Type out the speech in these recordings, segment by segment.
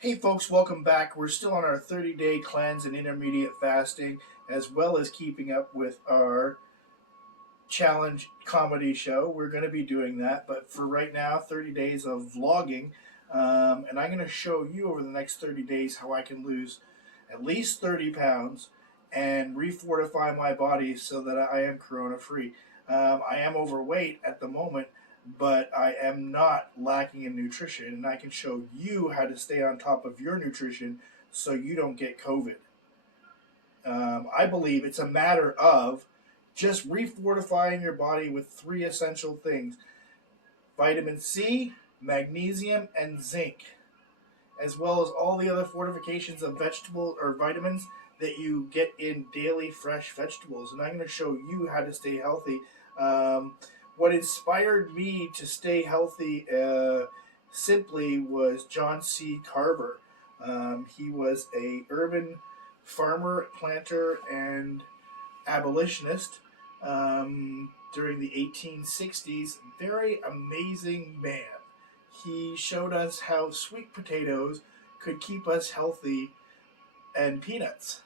Hey folks, welcome back. We're still on our 30-day cleanse and intermediate fasting, as well as keeping up with our challenge comedy show. We're going to be doing that, but for right now, 30 days of vlogging, and I'm going to show you over the next 30 days how I can lose at least 30 pounds and refortify my body so that I am corona-free. I am overweight at the moment, but I am not lacking in nutrition, and I can show you how to stay on top of your nutrition so you don't get COVID. I believe it's a matter of just refortifying your body with three essential things: vitamin C, magnesium, and zinc, as well as all the other fortifications of vegetable or vitamins that you get in daily fresh vegetables. And I'm going to show you how to stay healthy. What inspired me to stay healthy simply was John C. Carver. He was a urban farmer, planter, and abolitionist during the 1860s. Very amazing man. He showed us how sweet potatoes could keep us healthy, and peanuts.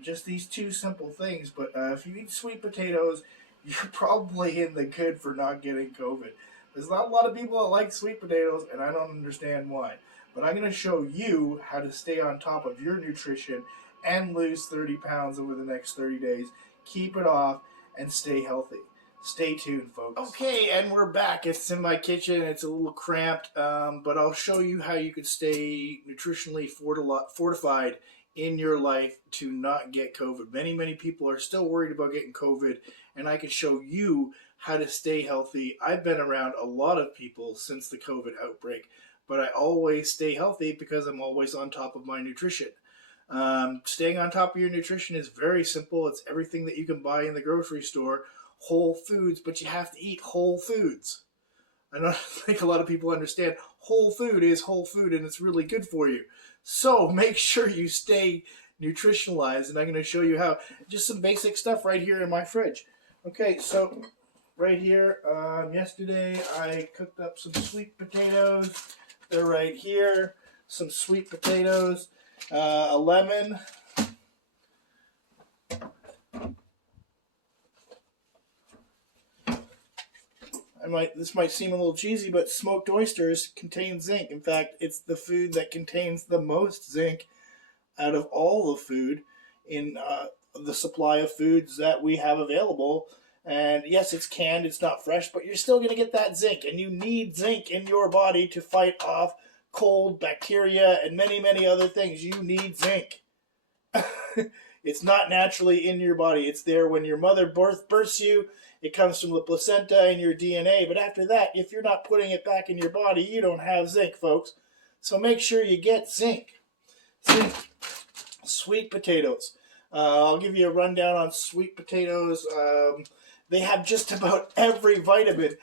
Just these two simple things, but if you eat sweet potatoes, you're probably in the good for not getting COVID. There's not a lot of people that like sweet potatoes, and I don't understand why. But I'm going to show you how to stay on top of your nutrition and lose 30 pounds over the next 30 days. Keep it off and stay healthy. Stay tuned, folks. Okay, and we're back. It's in my kitchen. It's a little cramped, but I'll show you how you could stay nutritionally fortified in your life to not get COVID. Many people are still worried about getting COVID, and I can show you how to stay healthy. I've been around a lot of people since the COVID outbreak, but I always stay healthy because I'm always on top of my nutrition. Staying on top of your nutrition is very simple. It's everything that you can buy in the grocery store, whole foods, but you have to eat whole foods. I don't think a lot of people understand whole food is whole food, and it's really good for you. So make sure you stay nutritionalized, and I'm going to show you how. Just some basic stuff right here in my fridge. Okay, so right here, yesterday I cooked up some sweet potatoes. They're right here. Some sweet potatoes, a lemon, this might seem a little cheesy, but smoked oysters contain zinc. In fact, it's the food that contains the most zinc out of all the food in the supply of foods that we have available. And yes, it's canned, it's not fresh, but you're still going to get that zinc. And you need zinc in your body to fight off cold, bacteria, and many other things. You need zinc. It's not naturally in your body. It's there when your mother births you. It comes from the placenta and your DNA. But after that, if you're not putting it back in your body, you don't have zinc, folks. So make sure you get zinc. Zinc. Sweet potatoes. I'll give you a rundown on sweet potatoes. They have just about every vitamin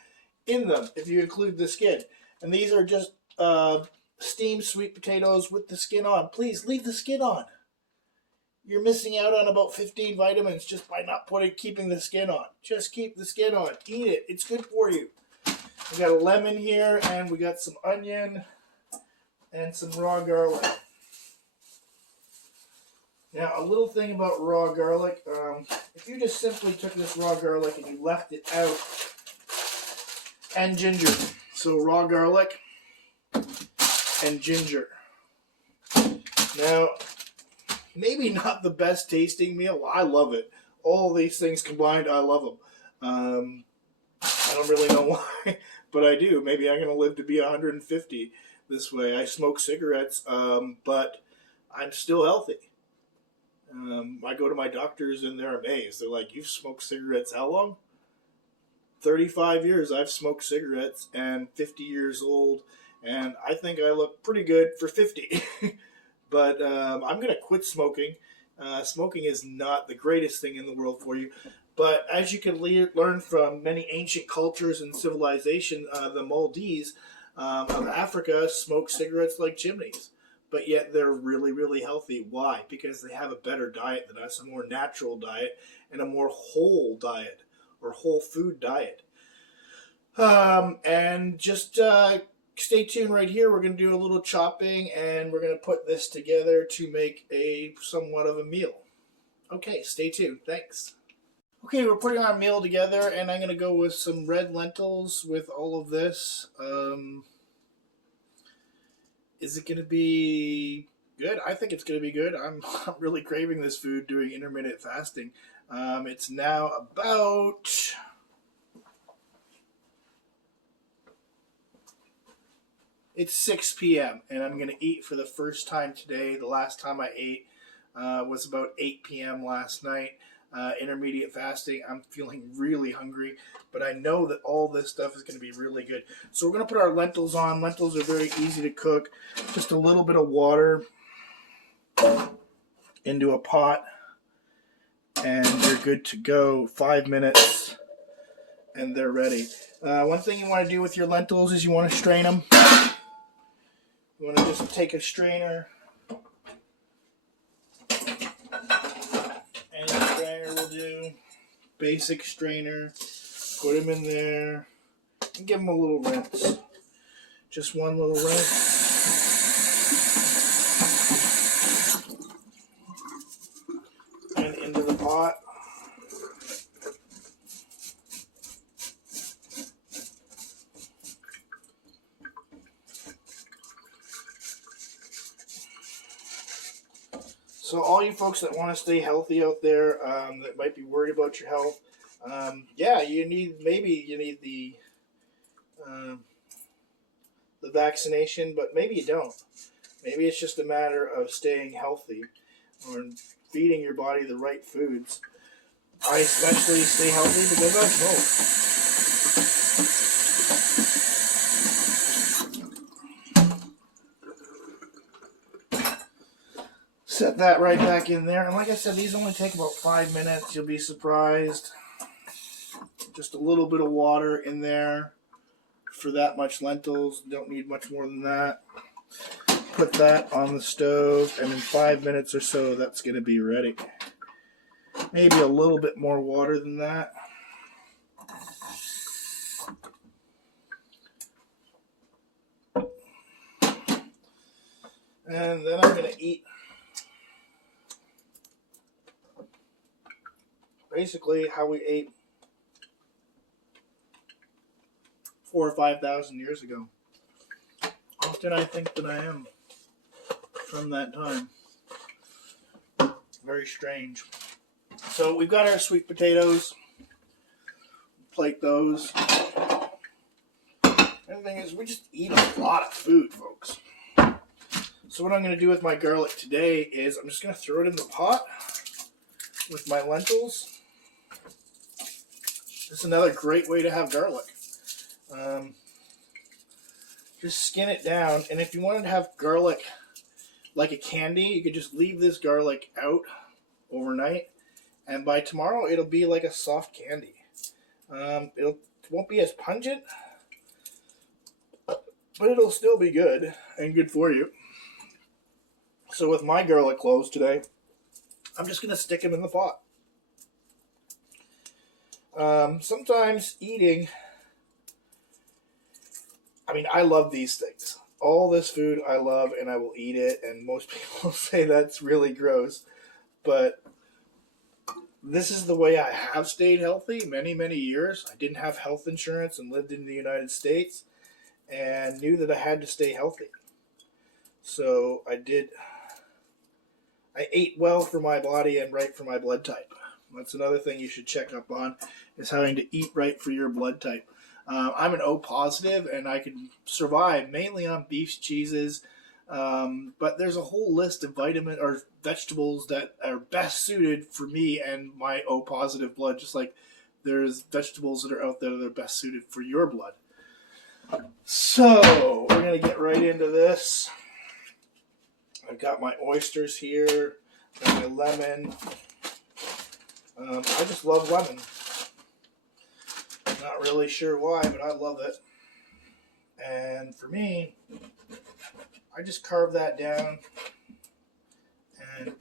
in them, if you include the skin. And these are just steamed sweet potatoes with the skin on. Please leave the skin on. You're missing out on about 15 vitamins just by not keeping the skin on. Just keep the skin on. Eat it. It's good for you. We got a lemon here, and we got some onion and some raw garlic. Now, a little thing about raw garlic. If you just simply took this raw garlic and you left it out, and ginger. So raw garlic and ginger. Now, maybe not the best tasting meal. I love it. All these things combined, I love them. I don't really know why, but I do. Maybe I'm going to live to be 150 this way. I smoke cigarettes, but I'm still healthy. I go to my doctors and they're amazed. They're like, "You've smoked cigarettes how long?" 35 years I've smoked cigarettes, and 50 years old, and I think I look pretty good for 50. But I'm going to quit smoking. Smoking is not the greatest thing in the world for you. But as you can learn from many ancient cultures and civilization, the Maldives of Africa smoke cigarettes like chimneys. But yet they're really healthy. Why? Because they have a better diet than us, a more natural diet, and a more whole diet, or whole food diet. And just stay tuned right here. We're going to do a little chopping, and we're going to put this together to make a somewhat of a meal. Okay, stay tuned. Thanks. Okay, we're putting our meal together, and I'm going to go with some red lentils with all of this. Is it going to be good? I think it's going to be good. I'm really craving this food doing intermittent fasting. It's now about... It's 6 p.m. and I'm going to eat for the first time today. The last time I ate was about 8 p.m. last night. Intermediate fasting. I'm feeling really hungry, but I know that all this stuff is going to be really good. So we're going to put our lentils on. Lentils are very easy to cook. Just a little bit of water into a pot, and they're good to go. 5 minutes, and they're ready. One thing you want to do with your lentils is you want to strain them. You want to just take a strainer. Any strainer will do. Basic strainer. Put them in there. And give them a little rinse. Just one little rinse. And into the pot. So all you folks that want to stay healthy out there, that might be worried about your health, yeah, you need the vaccination, but maybe you don't. Maybe it's just a matter of staying healthy or feeding your body the right foods. I especially stay healthy because I smoke. Set that right back in there. And like I said, these only take about 5 minutes. You'll be surprised. Just a little bit of water in there for that much lentils. Don't need much more than that. Put that on the stove, and in 5 minutes or so, that's going to be ready. Maybe a little bit more water than that. And then I'm going to eat basically how we ate 4,000 or 5,000 years ago. Often I think that I am from that time. Very strange. So we've got our sweet potatoes. Plate those. And the thing is, we just eat a lot of food, folks. So what I'm going to do with my garlic today is I'm just going to throw it in the pot with my lentils. This is another great way to have garlic. Just skin it down, and if you wanted to have garlic like a candy, you could just leave this garlic out overnight, and by tomorrow it'll be like a soft candy. It won't be as pungent, but it'll still be good and good for you. So with my garlic cloves today, I'm just going to stick them in the pot. Sometimes eating, I mean, I love these things. All this food I love, and I will eat it, and most people say that's really gross. But this is the way I have stayed healthy many, many years. I didn't have health insurance and lived in the United States and knew that I had to stay healthy. So I ate well for my body and right for my blood type. That's another thing you should check up on, is having to eat right for your blood type. I'm an O positive, and I can survive mainly on beefs, cheeses, but there's a whole list of vitamin or vegetables that are best suited for me and my O positive blood, just like there's vegetables that are out there that are best suited for your blood. So we're going to get right into this. I've got my oysters here, got my lemon. I just love lemon. Not really sure why, but I love it. And for me, I just carve that down and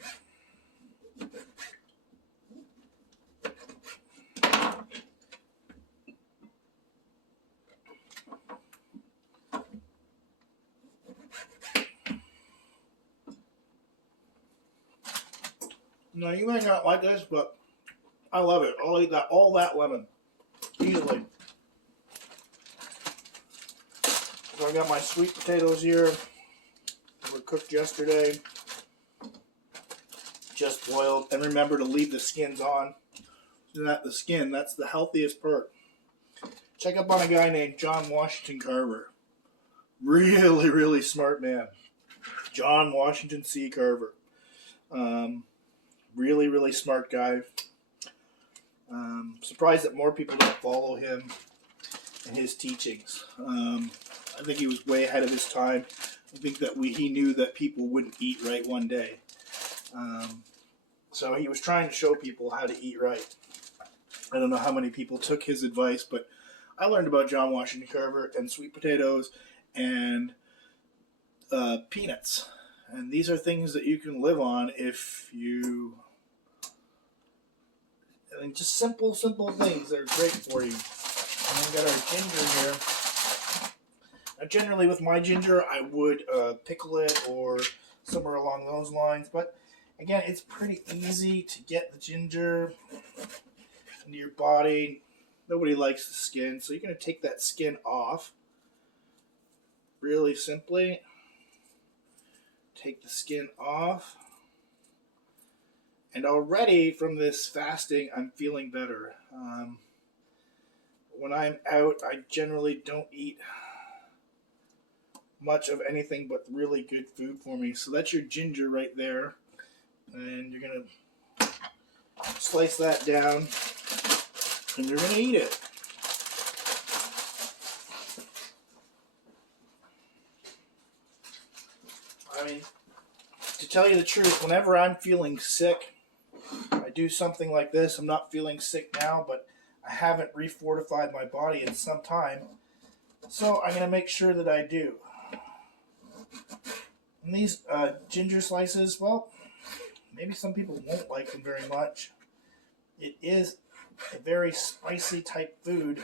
Now, you may not like this, but I love it. I'll eat that, all that lemon, easily. So I got my sweet potatoes here. They were cooked yesterday. Just boiled. And remember to leave the skins on. So that the skin, that's the healthiest part. Check up on a guy named John Washington Carver. Really, really smart man. John Washington C. Carver. Really, really smart guy. Surprised that more people don't follow him and his teachings. I think he was way ahead of his time. I think that he knew that people wouldn't eat right one day. So he was trying to show people how to eat right. I don't know how many people took his advice, but I learned about John Washington Carver and sweet potatoes and peanuts. And these are things that you can live on if you... I mean, just simple things that are great for you. And we got our ginger here. Now, generally with my ginger, I would pickle it or somewhere along those lines. But again, it's pretty easy to get the ginger into your body. Nobody likes the skin, so you're going to take that skin off. Really simply, take the skin off. And already from this fasting, I'm feeling better. When I'm out, I generally don't eat much of anything but really good food for me. So that's your ginger right there. And you're going to slice that down. And you're going to eat it. I mean, to tell you the truth, whenever I'm feeling sick, I do something like this. I'm not feeling sick now, but I haven't refortified my body in some time. So I'm going to make sure that I do. And these ginger slices, well, maybe some people won't like them very much. It is a very spicy type food,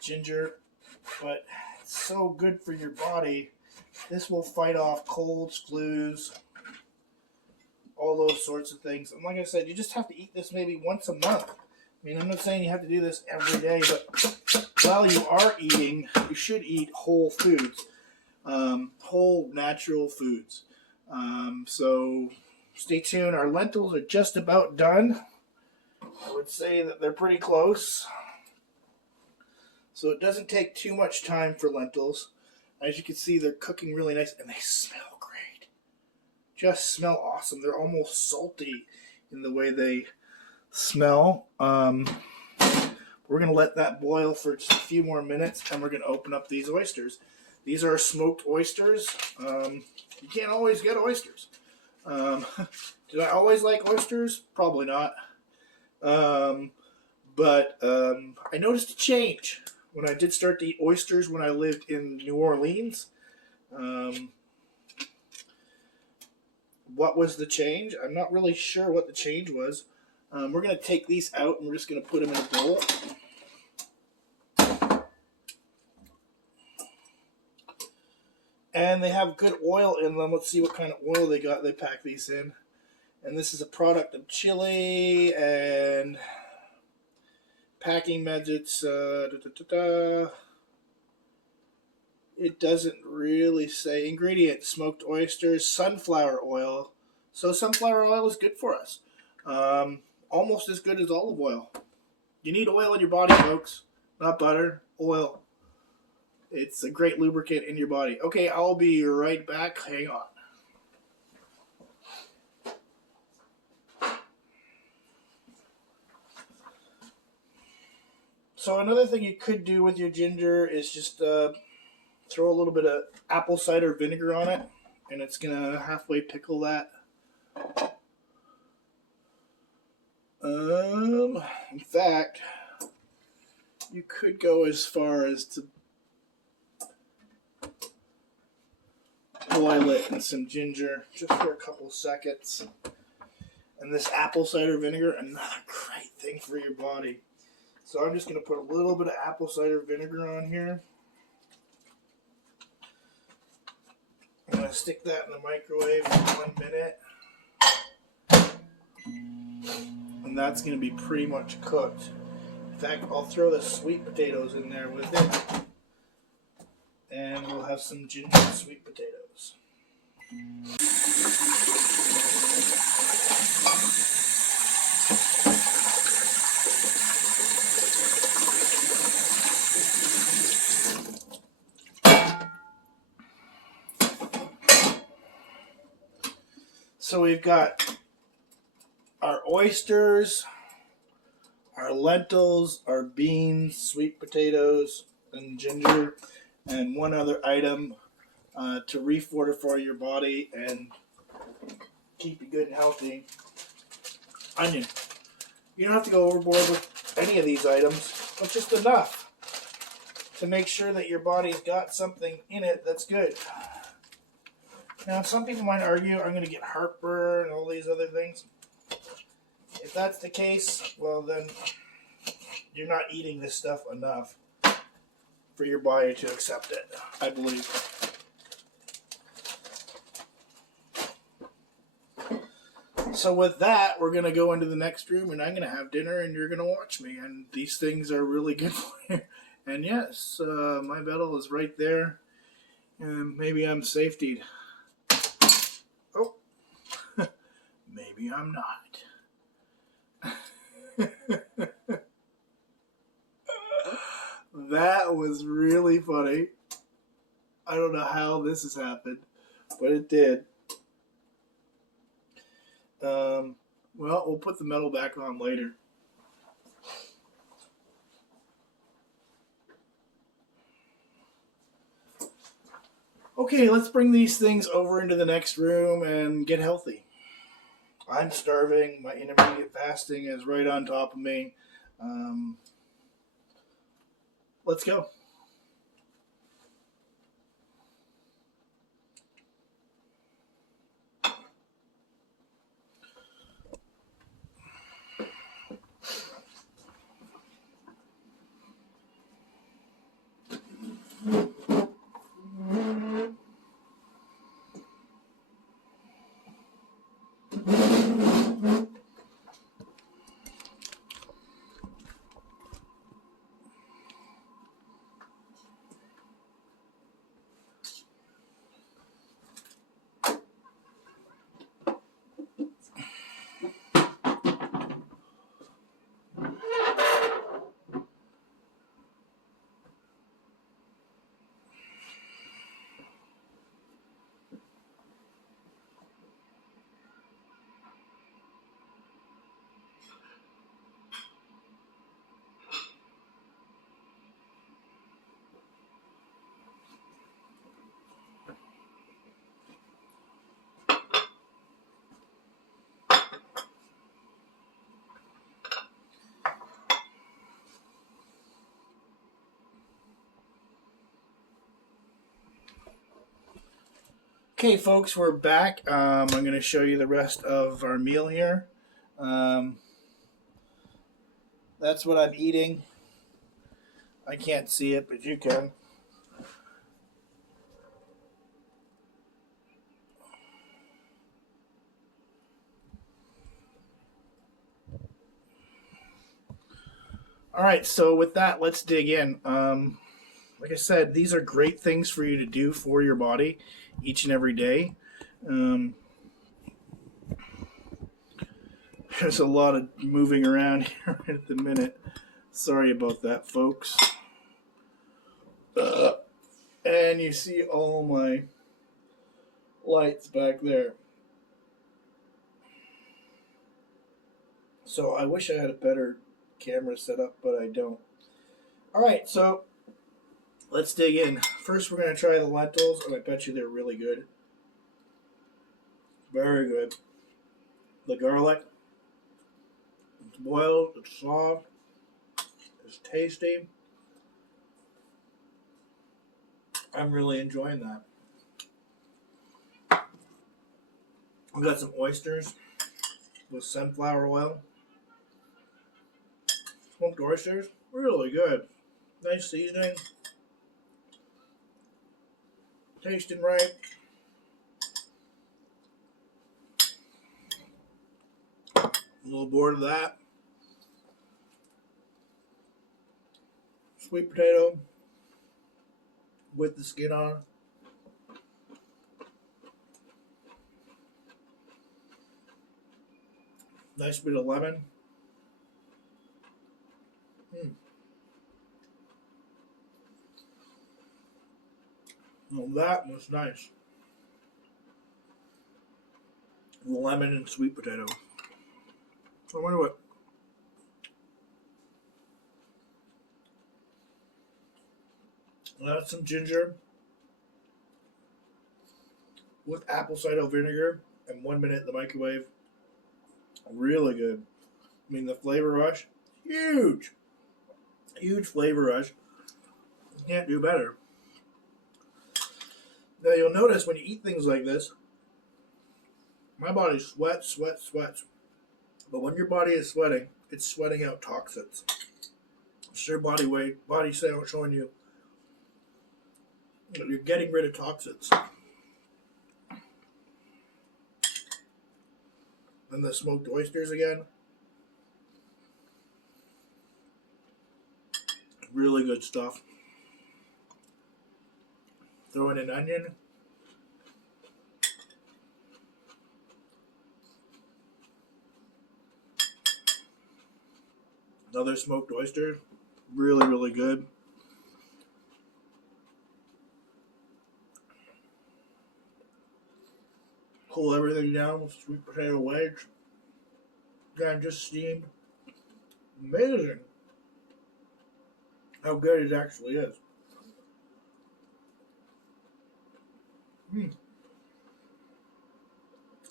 ginger, but it's so good for your body. This will fight off colds, flus, all those sorts of things. And like I said, you just have to eat this maybe once a month. I mean, I'm not saying you have to do this every day, but while you are eating, you should eat whole foods, whole natural foods. So stay tuned. Our lentils are just about done. I would say that they're pretty close. So it doesn't take too much time for lentils. As you can see, they're cooking really nice, and they smell great. Just smell awesome. They're almost salty in the way they smell. We're going to let that boil for just a few more minutes, and we're going to open up these oysters. These are smoked oysters. You can't always get oysters. Did I always like oysters? Probably not. But I noticed a change when I did start to eat oysters when I lived in New Orleans. What was the change? I'm not really sure what the change was. We're going to take these out and we're just going to put them in a bowl. And they have good oil in them. Let's see what kind of oil they got. They pack these in. And this is a product of Chile and packing methods. It doesn't really say ingredients. Smoked oysters, sunflower oil. So sunflower oil is good for us. Almost as good as olive oil. You need oil in your body, folks. Not butter, oil. It's a great lubricant in your body. Okay, I'll be right back. Hang on. So another thing you could do with your ginger is just throw a little bit of apple cider vinegar on it, and it's going to halfway pickle that. In fact, you could go as far as to boil it in some ginger just for a couple seconds. And this apple cider vinegar, another great thing for your body. So I'm just going to put a little bit of apple cider vinegar on here. I'm going to stick that in the microwave for 1 minute. and that's going to be pretty much cooked. In fact, I'll throw the sweet potatoes in there with it, and we'll have some ginger sweet potatoes. So we've got our oysters, our lentils, our beans, sweet potatoes, and ginger, and one other item to refortify your body and keep you good and healthy. Onion. You don't have to go overboard with any of these items, but just enough to make sure that your body's got something in it that's good. Now, some people might argue I'm going to get heartburn and all these other things. If that's the case, well then, you're not eating this stuff enough for your body to accept it, I believe. So with that, we're going to go into the next room, and I'm going to have dinner, and you're going to watch me. And these things are really good for you. And yes, my medal is right there. And maybe I'm safetied. Oh, maybe I'm not. That was really funny. I don't know how this has happened, but it did. Well, we'll put the metal back on later. Okay, let's bring these things over into the next room and get healthy. I'm starving. My intermediate fasting is right on top of me. Let's go. Okay, folks, we're back. I'm going to show you the rest of our meal here. That's what I'm eating. I can't see it, but you can. All right, so with that, let's dig in. Like I said, these are great things for you to do for your body each and every day. There's a lot of moving around here at the minute. Sorry about that, folks. And you see all my lights back there. So I wish I had a better camera set up, but I don't. All right, so let's dig in. First, we're going to try the lentils, and I bet you they're really good. Very good. The garlic, it's boiled, it's soft, it's tasty. I'm really enjoying that. We got some oysters with sunflower oil. Smoked oysters, really good. Nice seasoning. Tasting right. A little bored of that. Sweet potato with the skin on. Nice bit of lemon. Well, that was nice. The lemon and sweet potato. I wonder what. That's some ginger with apple cider vinegar and 1 minute in the microwave. Really good. I mean, the flavor rush, huge. Huge flavor rush. You can't do better. Now, you'll notice when you eat things like this, my body sweats. But when your body is sweating, it's sweating out toxins. It's your body showing you that you're getting rid of toxins. And the smoked oysters again. Really good stuff. Throw in an onion. Another smoked oyster. Really, really good. Cool everything down with sweet potato wedge. Again, just steamed. Amazing how good it actually is.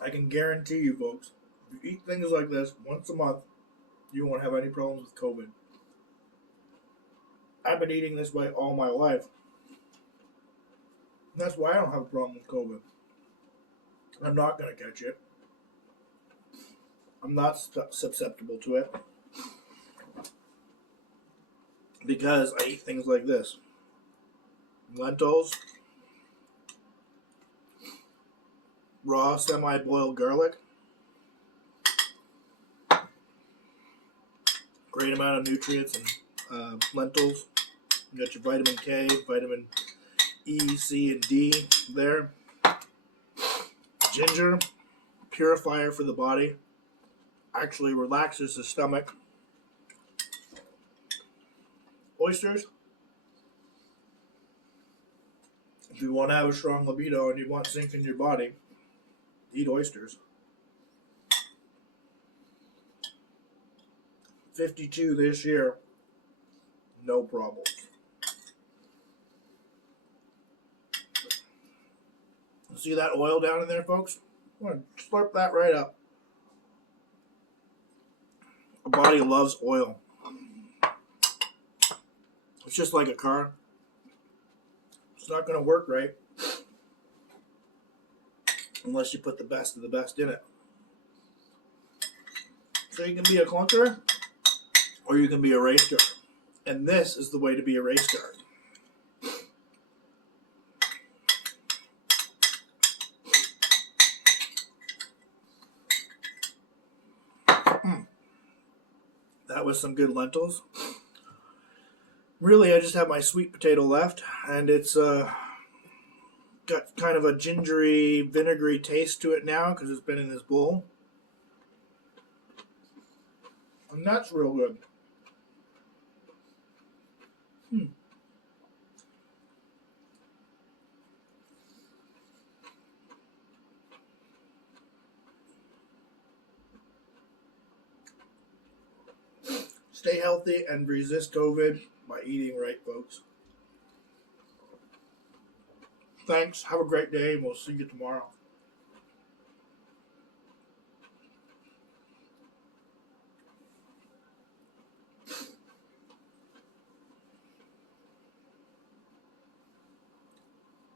I can guarantee you, folks, if you eat things like this once a month, you won't have any problems with COVID. I've been eating this way all my life. And that's why I don't have a problem with COVID. I'm not going to catch it. I'm not susceptible to it. Because I eat things like this. Lentils. Raw semi-boiled garlic. Great amount of nutrients and lentils. You got your vitamin K, vitamin E, C, and D there. Ginger, purifier for the body. Actually relaxes the stomach. Oysters. If you want to have a strong libido and you want zinc in your body, eat oysters. 52 this year, no problems. See that oil down in there, folks? I'm going to slurp that right up. Our body loves oil. It's just like a car. It's not going to work right unless you put the best of the best in it. So you can be a clunker or you can be a race car. And this is the way to be a race car. That was some good lentils. Really, I just have my sweet potato left, and it's got kind of a gingery, vinegary taste to it now because it's been in this bowl. And that's real good. Stay healthy and resist COVID by eating right, folks. Thanks. Have a great day, and we'll see you tomorrow.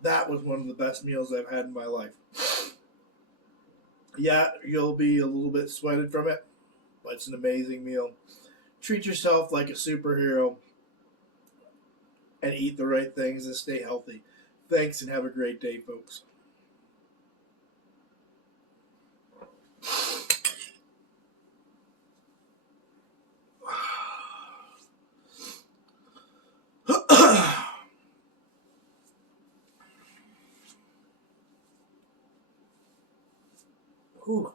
That was one of the best meals I've had in my life. Yeah, you'll be a little bit sweated from it, but it's an amazing meal. Treat yourself like a superhero and eat the right things and stay healthy. Thanks and have a great day, folks. Whew.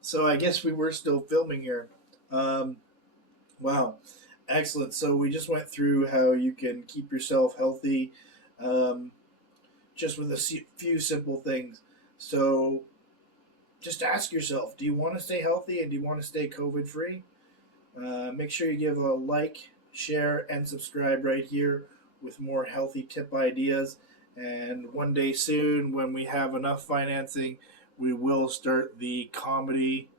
So I guess we were still filming here. Wow, excellent. So we just went through how you can keep yourself healthy, um, just with a few simple things. So just ask yourself: do you want to stay healthy and do you want to stay COVID free? Make sure you give a like, share, and subscribe right here with more healthy tip ideas. And one day soon, when we have enough financing, we will start the comedy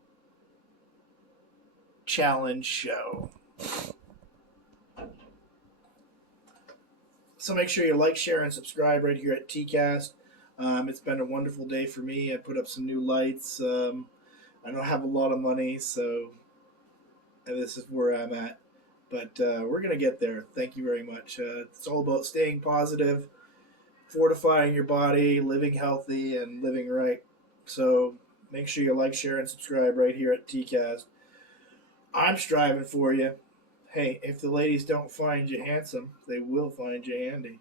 challenge show. So make sure you like, share, and subscribe right here at TCast. It's been a wonderful day for me. I put up some new lights. I don't have a lot of money, so this is where I'm at. But we're going to get there. Thank you very much. It's all about staying positive, fortifying your body, living healthy, and living right. So make sure you like, share, and subscribe right here at TCast. I'm striving for you. Hey, if the ladies don't find you handsome, they will find you handy.